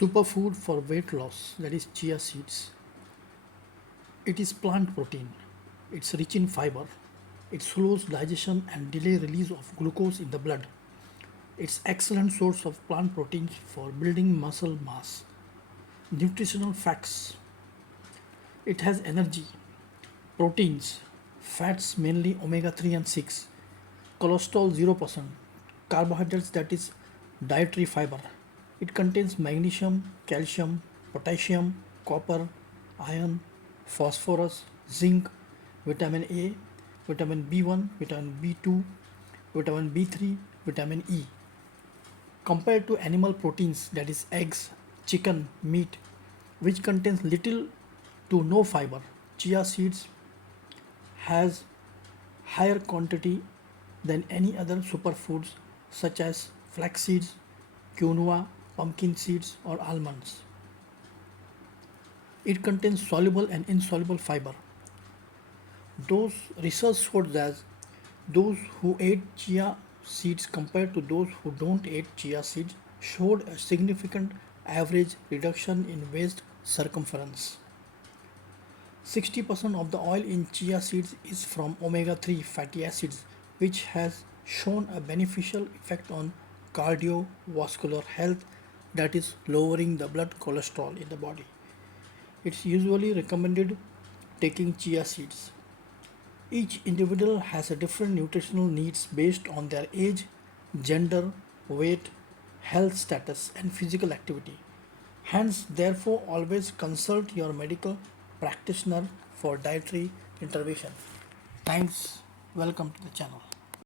Superfood for weight loss, that is chia seeds. It is plant protein. It's rich in fiber. It slows digestion and delay release of glucose in the blood. It's excellent source of plant proteins for building muscle mass. Nutritional facts. It has energy, proteins, fats mainly omega 3 and 6, cholesterol 0%, carbohydrates that is dietary fiber. It contains magnesium, calcium, potassium, copper, iron, phosphorus, zinc, vitamin A, vitamin B1, vitamin B2, vitamin B3, vitamin E. Compared to animal proteins that is eggs, chicken, meat, which contains little to no fiber, chia seeds has higher quantity than any other superfoods such as flax seeds, quinoa, pumpkin seeds, or almonds. It contains soluble and insoluble fiber. Those research showed that those who ate chia seeds compared to those who don't eat chia seeds showed a significant average reduction in waist circumference. 60% of the oil in chia seeds is from omega 3 fatty acids, which has shown a beneficial effect on cardiovascular health, that is, lowering the blood cholesterol in the body. It's usually recommended taking chia seeds. Each individual has a different nutritional needs based on their age, gender, weight, health status, and physical activity. Hence, therefore, always consult your medical practitioner for dietary intervention. Thanks. Welcome to the channel.